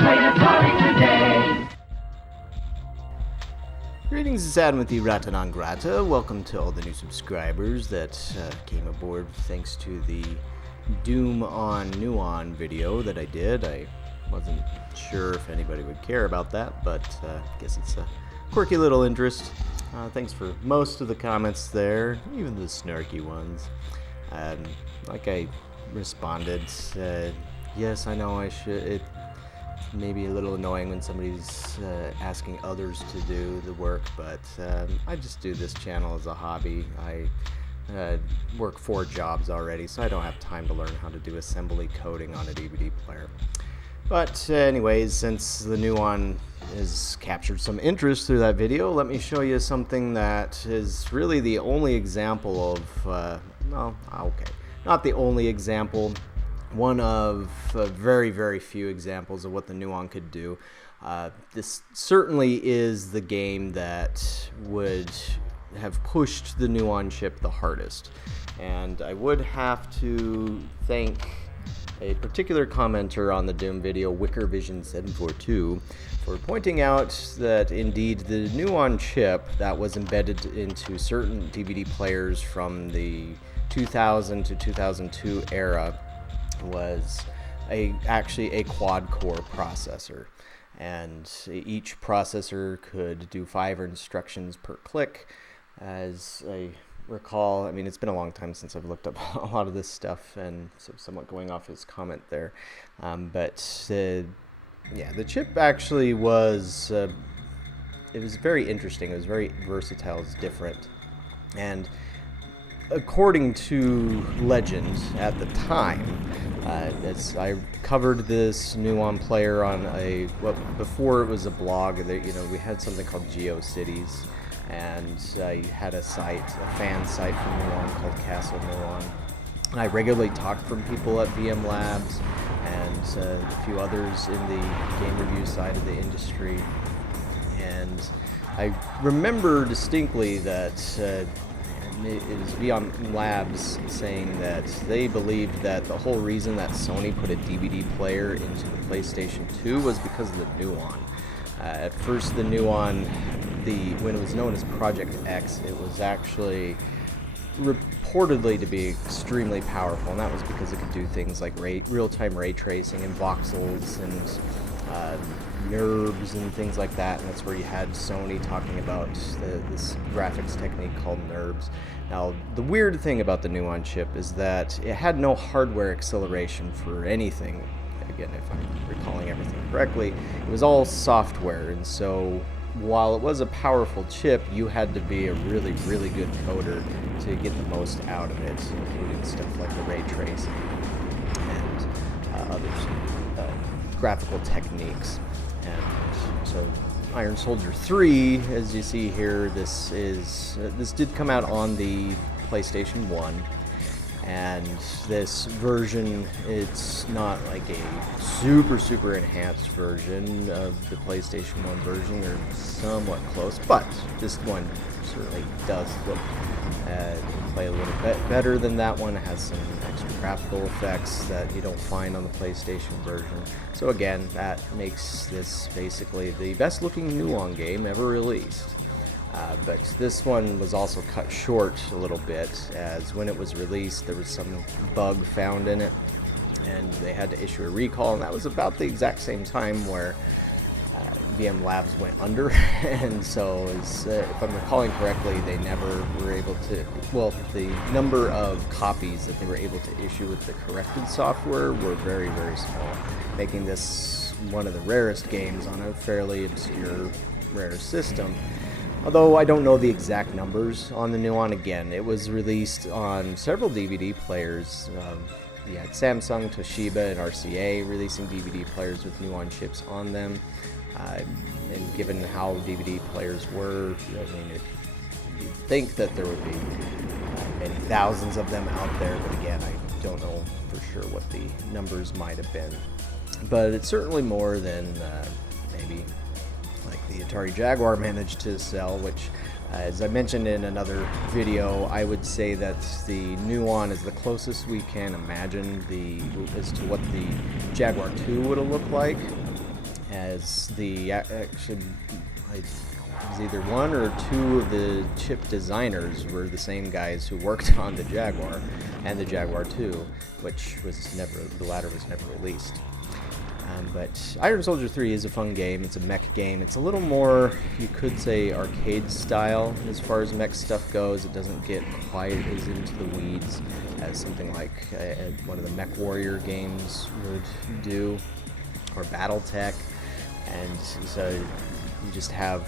played Atari today. Greetings, it's Adam with the Rata Non Grata. Welcome to all the new subscribers that came aboard thanks to the Doom on NUON video that I did. I wasn't sure if anybody would care about that, but I guess it's a quirky little interest. Thanks for most of the comments there, even the snarky ones. Like I responded, yes, I know I should. It may be a little annoying when somebody's asking others to do the work, but I just do this channel as a hobby. I work 4 jobs already, so I don't have time to learn how to do assembly coding on a DVD player. But anyways, since the NUON has captured some interest through that video, let me show you something that is really the only example of, not the only example, one of very, very few examples of what the NUON could do. This certainly is the game that would have pushed the NUON chip the hardest. And I would have to thank a particular commenter on the Doom video, WickerVision742, for pointing out that indeed the NUON chip that was embedded into certain DVD players from the 2000 to 2002 era was actually a quad-core processor. And each processor could do 5 instructions per click. As I recall, I mean, it's been a long time since I've looked up a lot of this stuff, and so somewhat going off his comment there. Yeah, the chip actually was, it was very interesting. It was very versatile. It was different. And according to legend at the time, as I covered this NUON player on before it was a blog, we had something called GeoCities. And I had a fan site from NUON called Castle NUON. And I regularly talked from people at VM Labs and a few others in the game review side of the industry. And I remember distinctly that it was VM Labs saying that they believed that the whole reason that Sony put a DVD player into the PlayStation 2 was because of the NUON. At first, the NUON, when it was known as Project X, it was actually reportedly to be extremely powerful, and that was because it could do things like real-time ray tracing and voxels and NURBS and things like that, and that's where you had Sony talking about this graphics technique called NURBS. Now, the weird thing about the NUON chip is that it had no hardware acceleration for anything. Again, if I'm recalling everything correctly, it was all software, and so while it was a powerful chip, you had to be a really, really good coder to get the most out of it, including stuff like the ray tracing and other graphical techniques. And so Iron Soldier 3, as you see here, this did come out on the PlayStation 1. And this version, it's not like a super enhanced version of the PlayStation 1 version, or somewhat close, but this one certainly does look play a little bit better than that one. It has some extra graphical effects that you don't find on the PlayStation version. So again, that makes this basically the best looking NUON game ever released. But this one was also cut short a little bit, as when it was released there was some bug found in it and they had to issue a recall, and that was about the exact same time where VM Labs went under. And so if I'm recalling correctly, they never were able to, well, the number of copies that they were able to issue with the corrected software were very, very small, making this one of the rarest games on a fairly obscure, rare system. Although I don't know the exact numbers on the NUON. Again, it was released on several DVD players. You had Samsung, Toshiba, and RCA releasing DVD players with NUON chips on them. And given how DVD players were, I mean, you'd think that there would be many thousands of them out there, but again, I don't know for sure what the numbers might have been. But it's certainly more than maybe like the Atari Jaguar managed to sell, which, as I mentioned in another video, I would say that the NUON is the closest we can imagine as to what the Jaguar 2 would have looked like. as the actually, it was either one or two of the chip designers were the same guys who worked on the Jaguar and the Jaguar 2, which was never, the latter was never released. But Iron Soldier 3 is a fun game. It's a mech game. It's a little more, you could say, arcade style as far as mech stuff goes. It doesn't get quite as into the weeds as something like one of the Mech Warrior games would do, or Battletech. And so you just have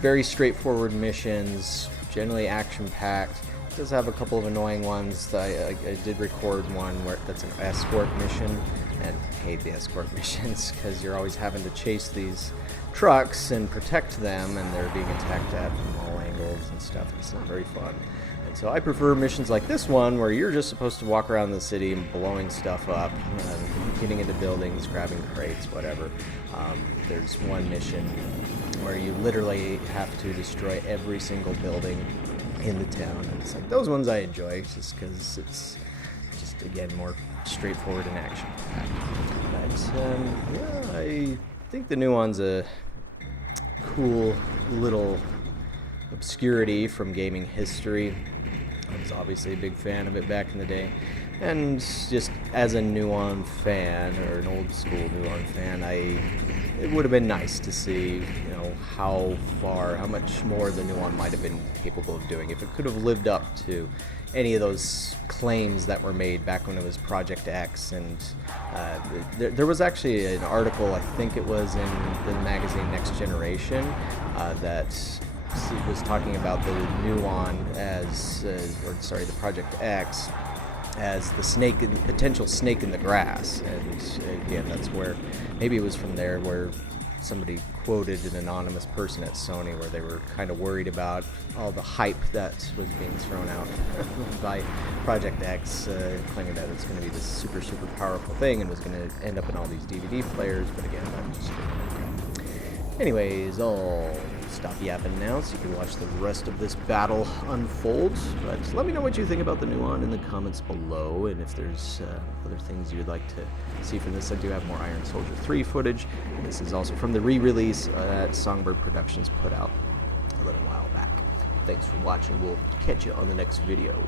very straightforward missions, generally action-packed. It does have a couple of annoying ones. I did record one where that's an escort mission, and I hate the escort missions because you're always having to chase these trucks and protect them, and they're being attacked at from all angles and stuff. It's not very fun. And so I prefer missions like this one where you're just supposed to walk around the city and blowing stuff up, getting into buildings, grabbing crates, whatever. There's one mission where you literally have to destroy every single building in the town. And it's like those ones I enjoy just because it's just, again, more straightforward and action-packed. But yeah, I think the NUON's a cool little obscurity from gaming history. I was obviously a big fan of it back in the day, and just as a NUON fan, or an old school NUON fan, it would have been nice to see, how much more the NUON might have been capable of doing, if it could have lived up to any of those claims that were made back when it was Project X. And there was actually an article, I think it was in the magazine Next Generation, that was talking about the NUON as, the Project X as the potential snake in the grass. And again, that's where, maybe it was from there where somebody quoted an anonymous person at Sony where they were kind of worried about all the hype that was being thrown out by Project X, claiming that it's going to be this super, super powerful thing and was going to end up in all these DVD players. But again, that just didn't work out. Anyways, I'll stop yapping now so you can watch the rest of this battle unfold. But let me know what you think about the NUON in the comments below, and if there's other things you'd like to see from this. I do have more Iron Soldier 3 footage. This is also from the re-release that Songbird Productions put out a little while back. Thanks for watching. We'll catch you on the next video.